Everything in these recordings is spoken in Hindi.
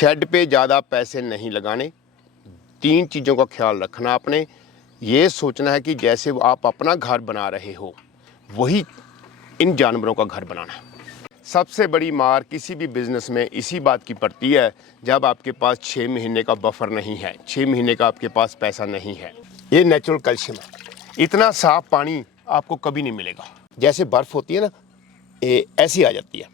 शेड पे ज़्यादा पैसे नहीं लगाने। 3 चीज़ों का ख्याल रखना आपने। ये सोचना है कि जैसे आप अपना घर बना रहे हो वही इन जानवरों का घर बनाना है। सबसे बड़ी मार किसी भी बिज़नेस में इसी बात की पड़ती है जब आपके पास 6 महीने का बफर नहीं है, 6 महीने का आपके पास पैसा नहीं है। ये नेचुरल कैल्शियम है। इतना साफ पानी आपको कभी नहीं मिलेगा। जैसे बर्फ़ होती है ना, ये ऐसी आ जाती है।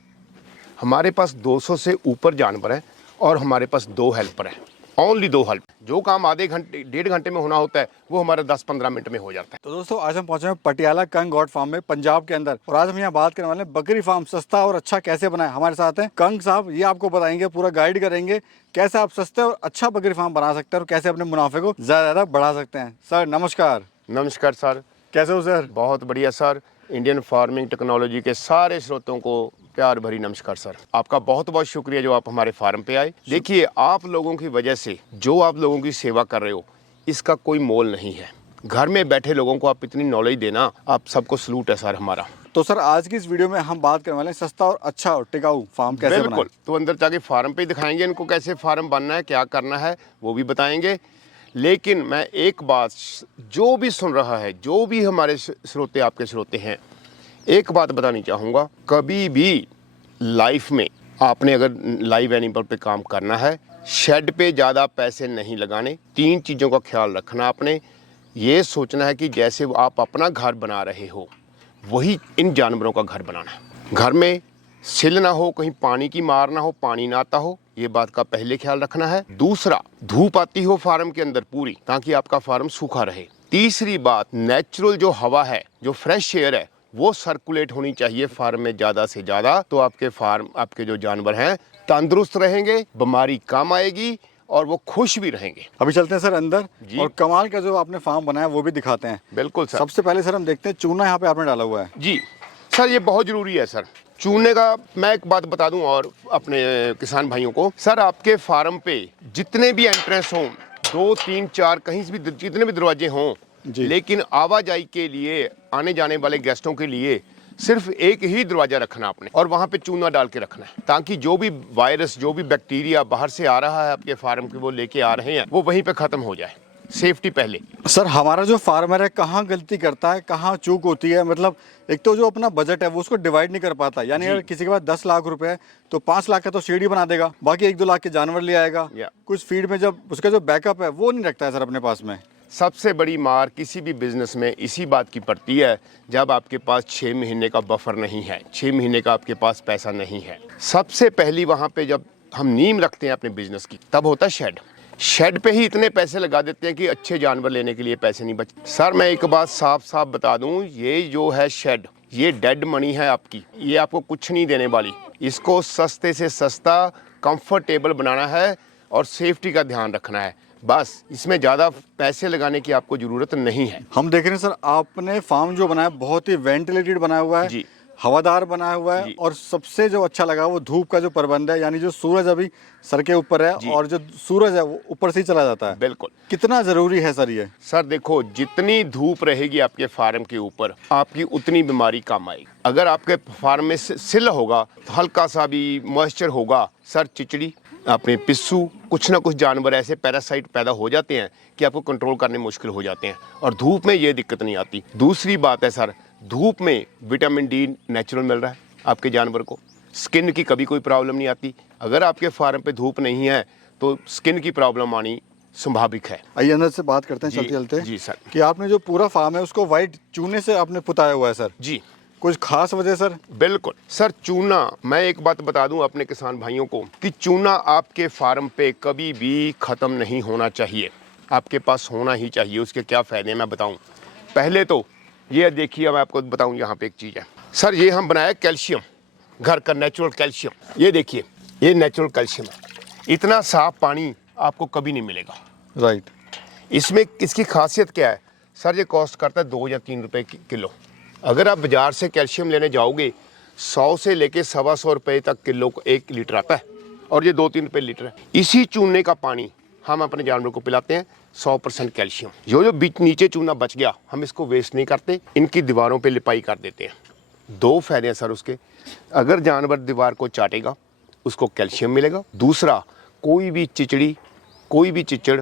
हमारे पास 200 से ऊपर जानवर हैं और हमारे पास 2 हेल्पर हैं, ओनली 2 हेल्प। जो काम आधे घंटे 1.5 घंटे में होना होता है वो हमारा 10-15 मिनट में हो जाता है। तो दोस्तों आज हम पहुंचे हैं पटियाला कंग गॉड फार्म में, पंजाब के अंदर। और आज हम यहाँ बात करने वाले हैं बकरी फार्म सस्ता और अच्छा कैसे बनाए। हमारे साथ हैं कंग साहब, ये आपको बताएंगे, पूरा गाइड करेंगे कैसे आप सस्ते और अच्छा बकरी फार्म बना सकते हैं और कैसे अपने मुनाफे को ज्यादा बढ़ा सकते हैं। सर नमस्कार। नमस्कार सर। कैसे हो सर? बहुत बढ़िया सर। इंडियन फार्मिंग टेक्नोलॉजी के सारे स्रोतों को प्यार भरी नमस्कार सर। आपका बहुत बहुत शुक्रिया जो आप हमारे फार्म पे आए। देखिए, आप लोगों की वजह से जो आप लोगों की सेवा कर रहे हो इसका कोई मोल नहीं है। घर में बैठे लोगों को आप इतनी नॉलेज देना, आप सबको सलूट है सर हमारा। तो सर आज की इस वीडियो में हम बात करने वाले हैं सस्ता और अच्छा और टिकाऊ फार्म कैसे बनाएं। बिल्कुल। तो अंदर जाके फार्म पे दिखाएंगे इनको कैसे फार्म बनना है, क्या करना है वो भी बताएंगे। लेकिन मैं एक बात, जो भी सुन रहा है, जो भी हमारे श्रोते आपके श्रोते हैं, एक बात बतानी चाहूँगा। कभी भी लाइफ में आपने अगर लाइव एनिमल पे काम करना है, शेड पे ज़्यादा पैसे नहीं लगाने। 3 चीज़ों का ख्याल रखना आपने। ये सोचना है कि जैसे आप अपना घर बना रहे हो वही इन जानवरों का घर बनाना है। घर में सिल ना हो, कहीं पानी की मार ना हो, पानी ना आता हो, ये बात का पहले ख्याल रखना है। दूसरा, धूप आती हो फार्म के अंदर पूरी, ताकि आपका फार्म सूखा रहे। तीसरी बात, नेचुरल जो हवा है, जो फ्रेश एयर है, वो सर्कुलेट होनी चाहिए फार्म में ज़्यादा से ज़्यादा। तो आपके फार्म, आपके जो जानवर हैं तंदुरुस्त रहेंगे, बीमारी कम आएगी और वो खुश भी रहेंगे। अभी चलते हैं सर अंदर और कमाल का जो आपने फार्म बनाया वो भी दिखाते हैं। बिल्कुल सर। सबसे पहले सर हम देखते हैं चूना यहाँ पे आपने डाला हुआ है। जी सर, ये बहुत ज़रूरी है सर। चूने का मैं एक बात बता दूं और अपने किसान भाइयों को, सर आपके फार्म पे जितने भी एंट्रेंस हों, 2, 3, 4 कहीं से भी जितने भी दरवाजे हों, लेकिन आवाजाही के लिए, आने जाने वाले गेस्टों के लिए सिर्फ एक ही दरवाजा रखना आपने और वहाँ पे चूना डाल के रखना है, ताकि जो भी वायरस, जो भी बैक्टीरिया बाहर से आ रहा है आपके फार्म के, वो लेके आ रहे हैं, वो वहीं पे ख़त्म हो जाए। सेफ्टी पहले। सर हमारा जो फार्मर है कहाँ गलती करता है, कहाँ चूक होती है? मतलब एक तो जो अपना बजट है वो उसको डिवाइड नहीं कर पाता। यानी अगर किसी के पास 10 लाख रुपए है तो 5 लाख का तो सीढ़ी बना देगा, बाकी 1-2 लाख के जानवर ले आएगा। कुछ फीड में जब उसका जो बैकअप है वो नहीं रखता है सर अपने पास में। सबसे बड़ी मार किसी भी बिजनेस में इसी बात की पड़ती है जब आपके पास 6 महीने का बफर नहीं है, 6 महीने का आपके पास पैसा नहीं है। सबसे पहली वहाँ पे जब हम नींव रखते हैं अपने बिजनेस की, तब होता है शेड। शेड पे ही इतने पैसे लगा देते हैं कि अच्छे जानवर लेने के लिए पैसे नहीं बचते। सर मैं एक बात साफ साफ बता दूं, ये जो है शेड, ये डेड मनी है आपकी, ये आपको कुछ नहीं देने वाली। इसको सस्ते से सस्ता, कंफर्टेबल बनाना है और सेफ्टी का ध्यान रखना है, बस। इसमें ज़्यादा पैसे लगाने की आपको ज़रूरत नहीं है। हम देख रहे हैं सर आपने फार्म जो बनाया बहुत ही वेंटिलेटेड बनाया हुआ है, जी, हवादार बनाया हुआ है। और सबसे जो अच्छा लगा वो धूप का जो प्रबंध है, यानी जो सूरज अभी सर के ऊपर है और जो सूरज है वो ऊपर से ही चला जाता है। बिल्कुल। कितना जरूरी है सर ये? सर देखो, जितनी धूप रहेगी आपके फार्म के ऊपर, आपकी उतनी बीमारी कम आएगी। अगर आपके फार्म में सिल होगा, हल्का सा भी मॉइस्चर होगा, सर चिचड़ी, अपने पिस्सू, कुछ ना कुछ जानवर ऐसे पैरासाइट पैदा हो जाते हैं कि आपको कंट्रोल करने मुश्किल हो जाते हैं, और धूप में ये दिक्कत नहीं आती। दूसरी बात है सर, धूप में विटामिन डी नेचुरल मिल रहा है आपके जानवर को, स्किन की कभी कोई प्रॉब्लम नहीं आती। अगर आपके फार्म पे धूप नहीं है तो स्किन की प्रॉब्लम आनी स्वाभाविक है। आइए अंदर से बात करते हैं चलते चलते। जी सर। कि आपने जो पूरा फार्म है उसको वाइट चूने से आपने पुताया हुआ है सर? जी। कुछ खास वजह सर? बिल्कुल सर, चूना, मैं एक बात बता दूं अपने किसान भाइयों को कि चूना आपके फार्म पे कभी भी ख़त्म नहीं होना चाहिए, आपके पास होना ही चाहिए। उसके क्या फ़ायदे मैं बताऊं। पहले तो ये देखिए, मैं आपको बताऊं, यहाँ पे एक चीज़ है सर, ये हम बनाया कैल्शियम, घर का नेचुरल कैल्शियम। ये देखिए, ये नेचुरल कैल्शियम है। इतना साफ पानी आपको कभी नहीं मिलेगा। राइट। इसमें इसकी खासियत क्या है सर, ये कॉस्ट करता है 2 या 3 रुपए किलो। अगर आप बाज़ार से कैल्शियम लेने जाओगे 100 से लेके 125 रुपये तक किलो को 1 लीटर आता है, और ये 2-3 रुपये लीटर है। इसी चूने का पानी हम अपने जानवरों को पिलाते हैं, 100% कैल्शियम। जो बीच नीचे चूना बच गया हम इसको वेस्ट नहीं करते, इनकी दीवारों पे लिपाई कर देते हैं। 2 फायदे हैं सर उसके। अगर जानवर दीवार को चाटेगा उसको कैल्शियम मिलेगा। दूसरा, कोई भी चिचड़ी, कोई भी चिचड़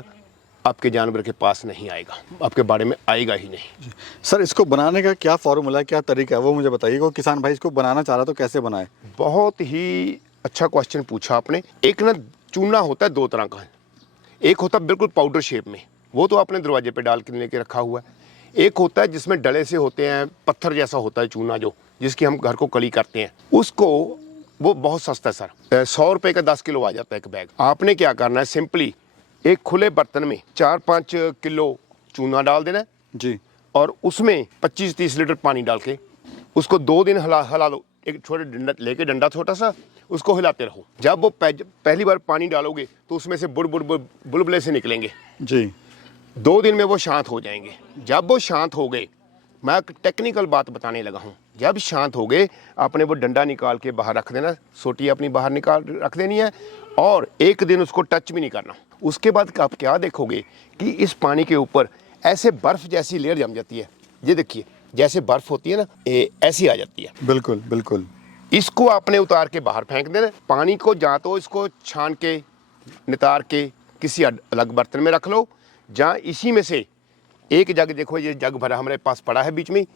आपके जानवर के पास नहीं आएगा, आपके बाड़े में आएगा ही नहीं। सर इसको बनाने का क्या फॉर्मूला है, क्या तरीका है, वो मुझे बताइए। कोई किसान भाई इसको बनाना चाह रहा तो कैसे बनाए? बहुत ही अच्छा क्वेश्चन पूछा आपने। एक ना चूना होता है दो तरह का, एक होता है बिल्कुल पाउडर शेप में, वो तो आपने दरवाजे पे डाल के लेके रखा हुआ है। एक होता है जिसमें डले से होते हैं, पत्थर जैसा होता है चूना, जो जिसकी हम घर को कली करते हैं, उसको, वो बहुत सस्ता है सर, 100 रुपये का 10 किलो आ जाता है एक बैग। आपने क्या करना है, सिंपली एक खुले बर्तन में 4-5 किलो चूना डाल देना है जी, और उसमें 25-30 लीटर पानी डाल के उसको 2 दिन हिला लो। एक छोटे डंडा लेके, डंडा छोटा सा, उसको हिलाते रहो। जब वो पहली बार पानी डालोगे तो उसमें से बुलबुले से निकलेंगे जी, 2 दिन में वो शांत हो जाएंगे। जब वो शांत हो गए, मैं एक टेक्निकल बात बताने लगा हूँ, जब शांत हो गए आपने वो डंडा निकाल के बाहर रख देना, सोटी अपनी बाहर निकाल रख देनी है और एक दिन उसको टच भी नहीं करना। उसके बाद आप क्या देखोगे कि इस पानी के ऊपर ऐसे बर्फ़ जैसी लेयर जम जाती है। ये देखिए, जैसे बर्फ़ होती है ना, ऐसी आ जाती है। बिल्कुल बिल्कुल। इसको आपने उतार के बाहर फेंक देना। पानी को या तो इसको छान के नितार के किसी अलग बर्तन में रख लो, जहाँ इसी में से एक जग, देखो ये जग भरा हमारे पास पड़ा है बीच में,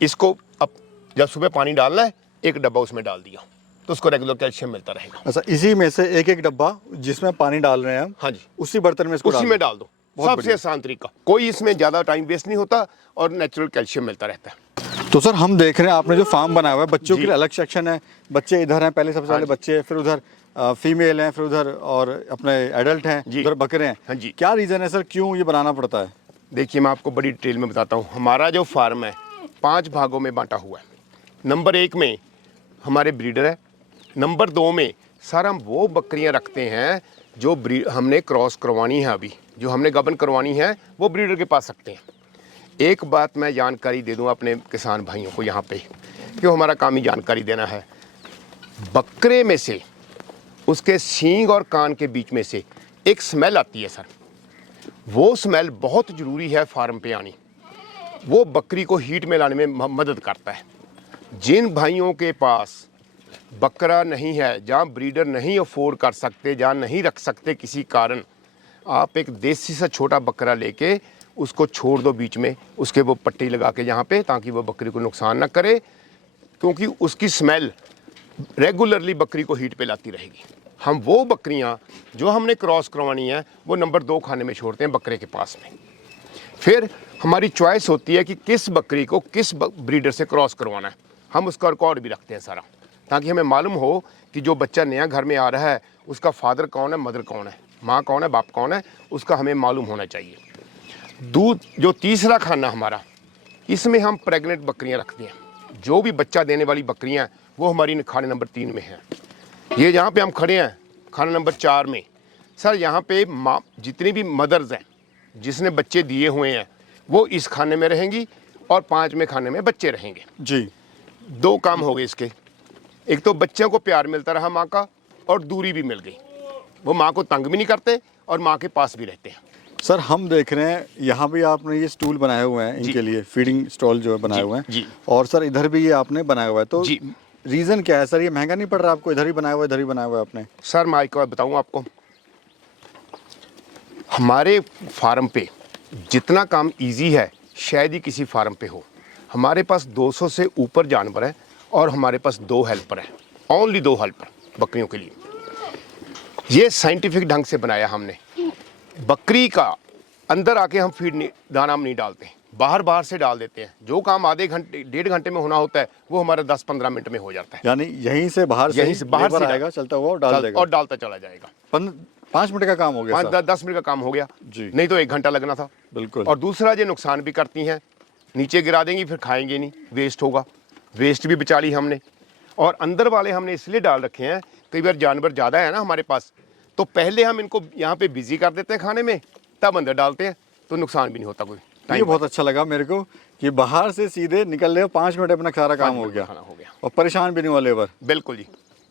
इसको अब जब सुबह पानी डालना है एक डब्बा उसमें डाल दिया तो उसको रेगुलर कैल्शियम मिलता रहेगा। अच्छा, इसी में से एक एक डब्बा जिसमें पानी डाल रहे हैं हम, हाँ जी, उसी बर्तन में इसको उसी में डाल दो। सबसे आसान तरीका, कोई इसमें ज़्यादा टाइम वेस्ट नहीं होता और नेचुरल कैल्शियम मिलता रहता है। तो सर हम देख रहे हैं आपने जो फार्म बनाया हुआ है, बच्चों के लिए अलग सेक्शन है, बच्चे इधर हैं, पहले सबसे पहले बच्चे, फिर उधर फीमेल हैं, फिर उधर और अपने एडल्ट हैं, उधर बकरे हैं। हाँ जी। क्या रीज़न है सर, क्यों ये बनाना पड़ता है? देखिए, मैं आपको बड़ी डिटेल में बताता हूँ। हमारा जो फार्म है 5 भागों में बांटा हुआ है। नंबर 1 में हमारे ब्रीडर है, नंबर 2 में सर हम वो बकरियां रखते हैं जो हमने क्रॉस करवानी है, अभी जो हमने गबन करवानी है वो ब्रीडर के पास रखते हैं। एक बात मैं जानकारी दे दूं अपने किसान भाइयों को यहाँ पे, क्यों हमारा काम ही जानकारी देना है। बकरे में से, उसके सींग और कान के बीच में से एक स्मेल आती है सर, वो स्मेल बहुत ज़रूरी है फार्म पे आनी। वो बकरी को हीट में लाने में मदद करता है। जिन भाइयों के पास बकरा नहीं है, जहाँ ब्रीडर नहीं अफोर्ड कर सकते, जहाँ नहीं रख सकते किसी कारण, आप एक देसी सा छोटा बकरा लेके उसको छोड़ दो बीच में, उसके वो पट्टी लगा के यहाँ पे, ताकि वो बकरी को नुकसान ना करे, क्योंकि उसकी स्मेल रेगुलरली बकरी को हीट पे लाती रहेगी। हम वो बकरियां जो हमने क्रॉस करवानी है वो नंबर 2 खाने में छोड़ते हैं बकरे के पास में। फिर हमारी चॉइस होती है कि किस बकरी को किस ब्रीडर से क्रॉस करवाना है। हम उसका रिकॉर्ड भी रखते हैं सारा, ताकि हमें मालूम हो कि जो बच्चा नया घर में आ रहा है उसका फादर कौन है, मदर कौन है, माँ कौन है, बाप कौन है, उसका हमें मालूम होना चाहिए। दूध जो तीसरा खाना हमारा, इसमें हम प्रेग्नेंट बकरियां रखते हैं। जो भी बच्चा देने वाली बकरियां हैं वो हमारी खाने नंबर 3 में हैं। ये जहाँ पे हम खड़े हैं खाना नंबर 4 में सर, यहाँ पे जितनी भी मदर्स हैं जिसने बच्चे दिए हुए हैं वो इस खाने में रहेंगी और 5वें खाने में बच्चे रहेंगे जी। 2 काम हो गए इसके। एक तो बच्चों को प्यार मिलता रहा माँ का, और दूरी भी मिल गई, वो माँ को तंग भी नहीं करते और माँ के पास भी रहते हैं। सर हम देख रहे हैं यहाँ भी आपने ये स्टूल बनाए हुए हैं इनके लिए, फीडिंग स्टॉल जो है बनाए हुए हैं जी। और सर इधर भी ये आपने बनाया हुआ है, तो जी। रीज़न क्या है सर, ये महंगा नहीं पड़ रहा आपको? इधर ही बनाया हुआ है, इधर ही बनाया हुआ है आपने। सर मैं एक बात बताऊँ आपको, हमारे फार्म पे जितना काम इजी है शायद ही किसी फार्म पे हो। हमारे पास 200 से ऊपर जानवर हैं और हमारे पास 2 हेल्पर हैं, ओनली 2 हेल्पर बकरियों के लिए। ये साइंटिफिक ढंग से बनाया हमने। बकरी का अंदर आके हम फीड नहीं, दाना हम नहीं डालते, बाहर से डाल देते हैं। जो काम आधे घंटे 1.5 घंटे में होना होता है वो हमारा 10-15 मिनट में हो जाता है। यानी यहीं से बाहर से आएगा चलता हुआ और डाल देगा और डालता चला जाएगा। 5 मिनट का काम हो गया, 5-10 मिनट का काम हो गया जी। नहीं तो 1 घंटा लगना था। बिल्कुल। और दूसरा ये नुकसान भी करती हैं, नीचे गिरा देंगी फिर खाएंगे नहीं, वेस्ट होगा, वेस्ट भी बचा ली हमने। और अंदर वाले हमने इसलिए डाल रखे हैं, कई बार जानवर ज़्यादा है ना हमारे पास, तो पहले हम इनको यहाँ पे बिजी कर देते हैं खाने में, तब अंदर डालते हैं, तो नुकसान भी नहीं होता कोई। ये बहुत अच्छा लगा मेरे को कि बाहर से सीधे निकल रहे हो, 5 मिनट अपना सारा काम हो गया और परेशान भी नहीं हुआ लेबर। बिल्कुल जी।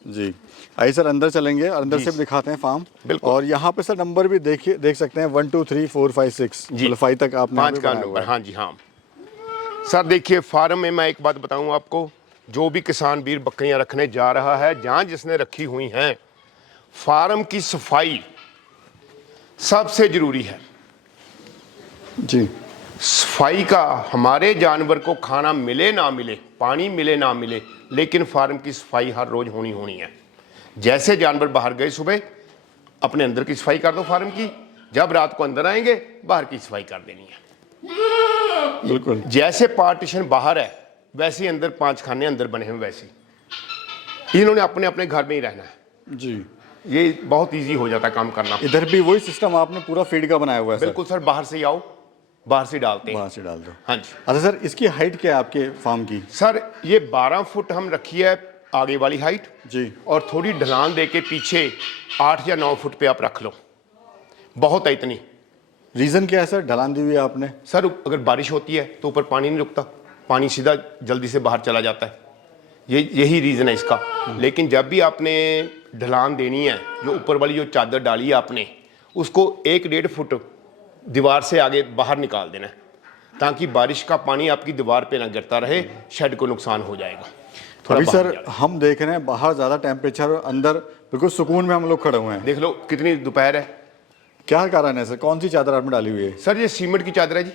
जी आइए सर अंदर चलेंगे, अंदर से भी दिखाते हैं फार्म। और यहाँ पे सर नंबर भी देख सकते हैं 1 2 3 4 5 6 मतलब 5 तक आपने 5 का नंबर। हाँ जी हाँ सर। देखिए फार्म में मैं एक बात बताऊँ आपको, जो भी किसान वीर बकरियाँ रखने जा रहा है, जहाँ जिसने रखी हुई हैं फार्म की सफाई सबसे जरूरी है। जी, सफाई का, हमारे जानवर को खाना मिले ना मिले, पानी मिले ना मिले, लेकिन फार्म की सफाई हर रोज होनी है। जैसे जानवर बाहर गए सुबह, अपने अंदर की सफाई कर दो फार्म की, जब रात को अंदर आएंगे बाहर की सफाई कर देनी है। बिल्कुल। जैसे पार्टीशन बाहर है वैसे ही अंदर 5 खाने अंदर बने हुए, वैसे ही इन्होंने अपने अपने घर में ही रहना है। जी, ये बहुत इजी हो जाता है काम करना। इधर भी वही सिस्टम आपने पूरा फीड का बनाया हुआ है सर? बिल्कुल सर, बाहर से ही आओ, बाहर से डालते हैं। वहाँ से डाल दो। हाँ जी। अच्छा सर, इसकी हाइट क्या है आपके फार्म की? सर ये 12 फुट हम रखी है आगे वाली हाइट जी, और थोड़ी ढलान दे के पीछे 8 या 9 फुट पे आप रख लो, बहुत है इतनी। रीज़न क्या है सर ढलान दी हुई है आपने? सर अगर बारिश होती है तो ऊपर पानी नहीं रुकता, पानी सीधा जल्दी से बाहर चला जाता है, यही रीज़न है इसका। लेकिन जब भी आपने ढलान देनी है, जो ऊपर वाली जो चादर डाली है आपने, उसको 1-1.5 फुट दीवार से आगे बाहर निकाल देना है, ताकि बारिश का पानी आपकी दीवार पे ना गिरता रहे, शेड को नुकसान हो जाएगा। अभी बाहर सर हम देख रहे हैं बाहर ज़्यादा टेम्परेचर, अंदर बिल्कुल सुकून में हम लोग खड़े हुए हैं। देख लो कितनी दोपहर है। क्या कारण है सर? कौन सी चादर आपने डाली हुई है? सर ये सीमेंट की चादर है जी,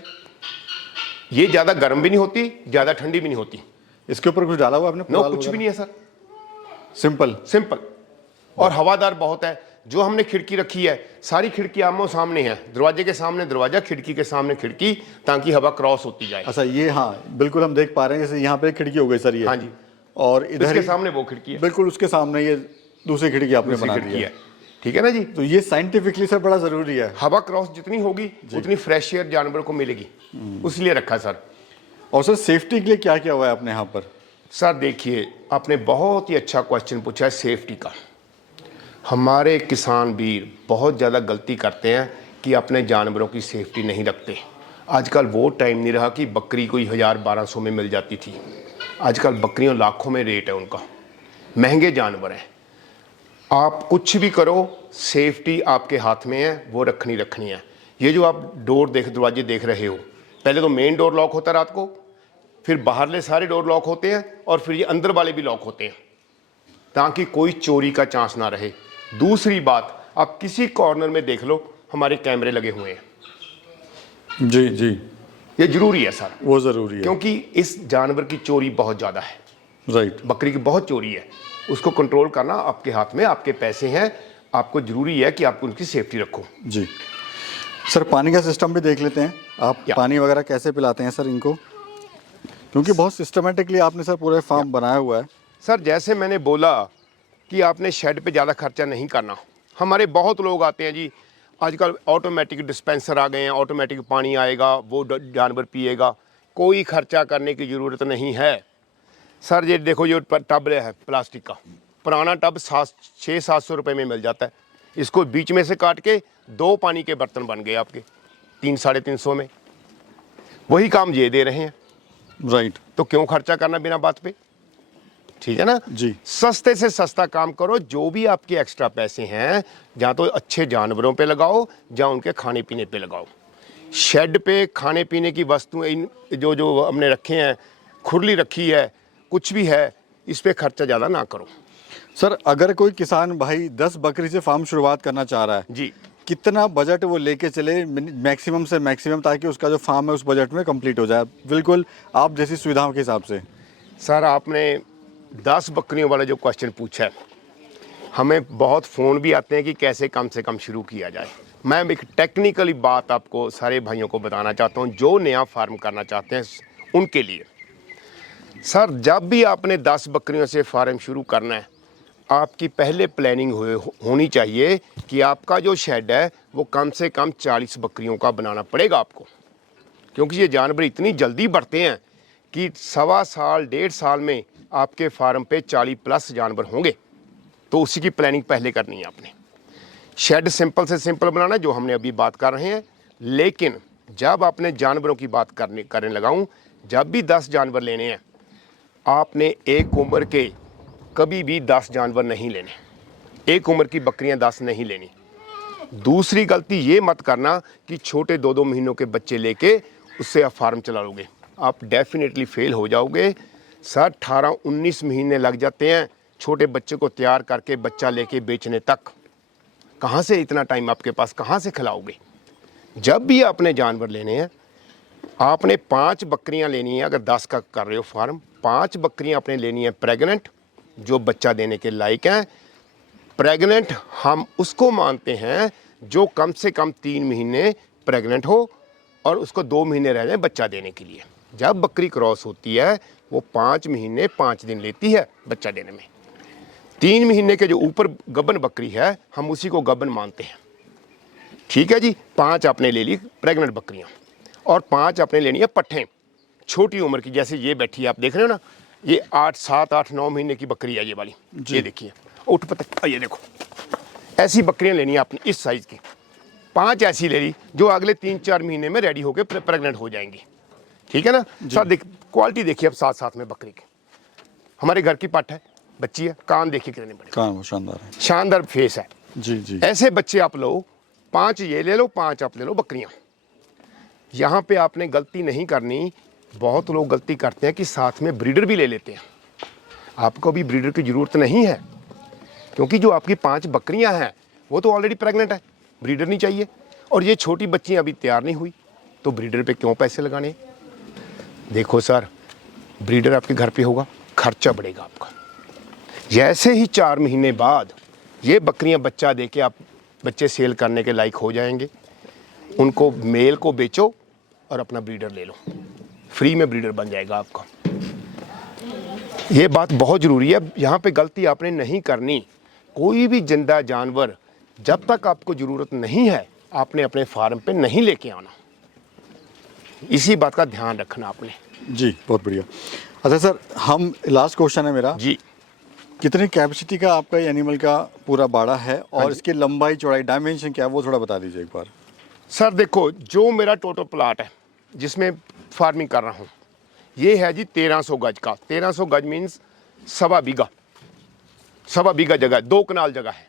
ये ज़्यादा गर्म भी नहीं होती, ज़्यादा ठंडी भी नहीं होती। इसके ऊपर कुछ डाला हुआ आपने? नो, कुछ भी नहीं है सर, सिंपल सिंपल। और हवादार बहुत है। जो हमने खिड़की रखी है, सारी खिड़की आमो सामने है, दरवाजे के सामने दरवाजा, खिड़की के सामने खिड़की, ताकि हवा क्रॉस होती जाए। अच्छा, ये हाँ बिल्कुल हम देख पा रहे हैं, जैसे यहाँ पे एक खिड़की हो गई सर ये। हाँ जी। और इधर इसके ही- सामने वो खिड़की है, बिल्कुल उसके सामने ये दूसरी खिड़की आपने दूसरी बना खिड़की दी है। है। ठीक है ना जी। तो ये साइंटिफिकली सर बड़ा जरूरी है। हवा क्रॉस जितनी होगी उतनी फ्रेश एयर जानवर को मिलेगी, उसलिए रखा सर। और सर सेफ्टी के लिए क्या क्या हुआ है आपने यहाँ पर? सर देखिए, आपने बहुत ही अच्छा क्वेश्चन पूछा है सेफ्टी का। हमारे किसान वीर बहुत ज़्यादा गलती करते हैं कि अपने जानवरों की सेफ्टी नहीं रखते। आजकल वो टाइम नहीं रहा कि बकरी कोई 1000-1200 में मिल जाती थी। आजकल बकरियों लाखों में रेट है उनका, महंगे जानवर हैं। आप कुछ भी करो, सेफ्टी आपके हाथ में है, वो रखनी है। ये जो आप दरवाजे देख रहे हो, पहले तो मेन डोर लॉक होता है रात को, फिर बाहरले सारे डोर लॉक होते हैं, और फिर ये अंदर वाले भी लॉक होते हैं, ताकि कोई चोरी का चांस ना रहे। दूसरी बात, आप किसी कॉर्नर में देख लो, हमारे कैमरे लगे हुए हैं। जी जी, ये जरूरी है सर, वो जरूरी है क्योंकि इस जानवर की चोरी बहुत ज़्यादा है। राइट। बकरी की बहुत चोरी है, उसको कंट्रोल करना आपके हाथ में, आपके पैसे हैं, आपको जरूरी है कि आप उनकी सेफ्टी रखो। जी सर, पानी का सिस्टम भी देख लेते हैं। आप पानी वगैरह कैसे पिलाते हैं सर इनको? क्योंकि बहुत सिस्टमेटिकली आपने सर पूरा फार्म बनाया हुआ है। सर जैसे मैंने बोला कि आपने शेड पे ज़्यादा खर्चा नहीं करना। हमारे बहुत लोग आते हैं जी, आजकल ऑटोमेटिक डिस्पेंसर आ गए हैं, ऑटोमेटिक पानी आएगा, वो जानवर पिएगा, कोई खर्चा करने की ज़रूरत नहीं है। सर ये देखो, ये टब है प्लास्टिक का, पुराना टब 600-700 रुपये में मिल जाता है। इसको बीच में से काट के 2 पानी के बर्तन बन गए आपके 300-350 में। वही काम ये दे रहे हैं, राइट। तो क्यों खर्चा करना बिना बात पे? ठीक है ना जी। सस्ते से सस्ता काम करो। जो भी आपके एक्स्ट्रा पैसे हैं, या तो अच्छे जानवरों पे लगाओ, या उनके खाने पीने पे लगाओ। शेड पे खाने पीने की वस्तुएं जो हमने रखे हैं, खुरली रखी है, कुछ भी है, इस पे खर्चा ज़्यादा ना करो। सर अगर कोई किसान भाई 10 बकरी से फार्म शुरुआत करना चाह रहा है जी, कितना बजट वो लेके चले मैक्सिमम से मैक्सिमम, ताकि उसका जो फार्म है उस बजट में कंप्लीट हो जाए, बिल्कुल आप जैसी सुविधाओं के हिसाब से? सर आपने 10 बकरियों वाला जो क्वेश्चन पूछा है, हमें बहुत फ़ोन भी आते हैं कि कैसे कम से कम शुरू किया जाए। मैं एक टेक्निकली बात आपको सारे भाइयों को बताना चाहता हूँ, जो नया फार्म करना चाहते हैं उनके लिए। सर जब भी आपने 10 बकरियों से फार्म शुरू करना है, आपकी पहले प्लानिंग होनी चाहिए कि आपका जो शेड है वो कम से कम 40 बकरियों का बनाना पड़ेगा आपको, क्योंकि ये जानवर इतनी जल्दी बढ़ते हैं कि 1.25 साल 1.5 साल में आपके फार्म पे 40+ जानवर होंगे। तो उसी की प्लानिंग पहले करनी है आपने। शेड सिंपल से सिंपल बनाना है, जो हमने अभी बात कर रहे हैं। लेकिन जब आपने जानवरों की बात करने लगाऊं, जब भी 10 जानवर लेने हैं, आपने एक उम्र के कभी भी 10 जानवर नहीं लेने, एक उम्र की बकरियां 10 नहीं लेनी। दूसरी गलती ये मत करना कि छोटे 2-2 महीनों के बच्चे लेके उससे आप फार्म चला लोगे, आप डेफिनेटली फेल हो जाओगे। सर 18-19 महीने लग जाते हैं छोटे बच्चे को तैयार करके बच्चा लेके बेचने तक। कहाँ से इतना टाइम आपके पास कहाँ से खिलाओगे। जब भी आपने जानवर लेने हैं, आपने 5 बकरियां लेनी है। अगर 10 का कर रहे हो फार्म, 5 बकरियां आपने लेनी है प्रेग्नेंट, जो बच्चा देने के लायक हैं। प्रेग्नेंट हम उसको मानते हैं जो कम से कम 3 महीने प्रेग्नेंट हो और उसको 2 महीने रह जाए बच्चा देने के लिए। जब बकरी क्रॉस होती है वो 5 महीने 5 दिन लेती है बच्चा देने में। 3 महीने के जो ऊपर गबन बकरी है हम उसी को गबन मानते हैं। ठीक है जी। 5 आपने ले ली प्रेग्नेंट बकरियां और 5 आपने लेनी है पट्ठे छोटी उम्र की। जैसे ये बैठी है, आप देख रहे हो ना, ये 8, 7, 8, 9 महीने की बकरी है ये वाली। ये देखिए, उठ पता, ये देखो, ऐसी बकरियां लेनी है आपने इस साइज की। 5 ऐसी ले ली जो अगले 3-4 महीने में रेडी होकर प्रेग्नेंट हो जाएंगी। ठीक है ना। सर देख, क्वालिटी देखिए अब साथ साथ में बकरी की। हमारे घर की पट्ठ है, बच्ची है, कान देखिए कितने बड़े, कान शानदार है, शानदार फेस है जी जी। ऐसे बच्चे आप लो, 5 ये ले लो, 5 आप ले लो बकरियां। यहाँ पे आपने गलती नहीं करनी। बहुत लोग गलती करते हैं कि साथ में ब्रीडर भी ले लेते हैं। आपको भी ब्रीडर की ज़रूरत नहीं है, क्योंकि जो आपकी 5 बकरियां हैं वो तो ऑलरेडी प्रेग्नेंट है, ब्रीडर नहीं चाहिए। और ये छोटी बच्चियां अभी तैयार नहीं हुई, तो ब्रीडर पे क्यों पैसे लगाने। देखो सर, ब्रीडर आपके घर पे होगा, खर्चा बढ़ेगा आपका। जैसे ही 4 महीने बाद ये बकरियां बच्चा दे के आप बच्चे सेल करने के लायक हो जाएंगे, उनको मेल को बेचो और अपना ब्रीडर ले लो, फ्री में ब्रीडर बन जाएगा आपका। ये बात बहुत ज़रूरी है। यहाँ पे गलती आपने नहीं करनी। कोई भी जिंदा जानवर जब तक आपको ज़रूरत नहीं है आपने अपने फार्म पे नहीं लेके आना। इसी बात का ध्यान रखना आपने। जी बहुत बढ़िया। अच्छा सर, हम लास्ट क्वेश्चन है मेरा जी। कितनी कैपेसिटी का आपका ये एनिमल का पूरा बाड़ा है और इसकी लंबाई चौड़ाई डायमेंशन क्या है वो थोड़ा बता दीजिए एक बार। सर देखो, जो मेरा टोटल प्लाट है जिसमें फार्मिंग कर रहा हूँ, ये है जी 1300 गज का। 1300 गज मीन्स 1.25 बीघा, 1.25 बीघा जगह, 2 कनाल जगह है।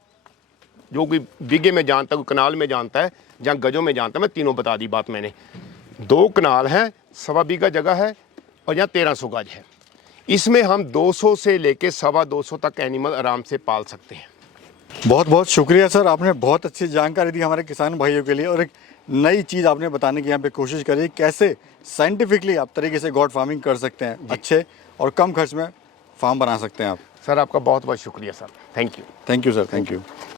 जो कोई बीघे में जानता है, कोई कनाल में जानता है, जहाँ गजों में जानता है, मैं तीनों बता दी बात मैंने। 2 कनाल है, 1.25 बीघा जगह है और यहाँ 1300 गज है। इसमें हम 200 से लेके 225 तक एनिमल आराम से पाल सकते हैं। बहुत बहुत शुक्रिया सर, आपने बहुत अच्छी जानकारी दी हमारे किसान भाइयों के लिए और एक नई चीज़ आपने बताने की यहाँ पे कोशिश करी कैसे साइंटिफिकली आप तरीके से गॉड फार्मिंग कर सकते हैं, अच्छे और कम खर्च में फार्म बना सकते हैं आप। सर आपका बहुत बहुत शुक्रिया sir, thank you. Thank you sir, thank you.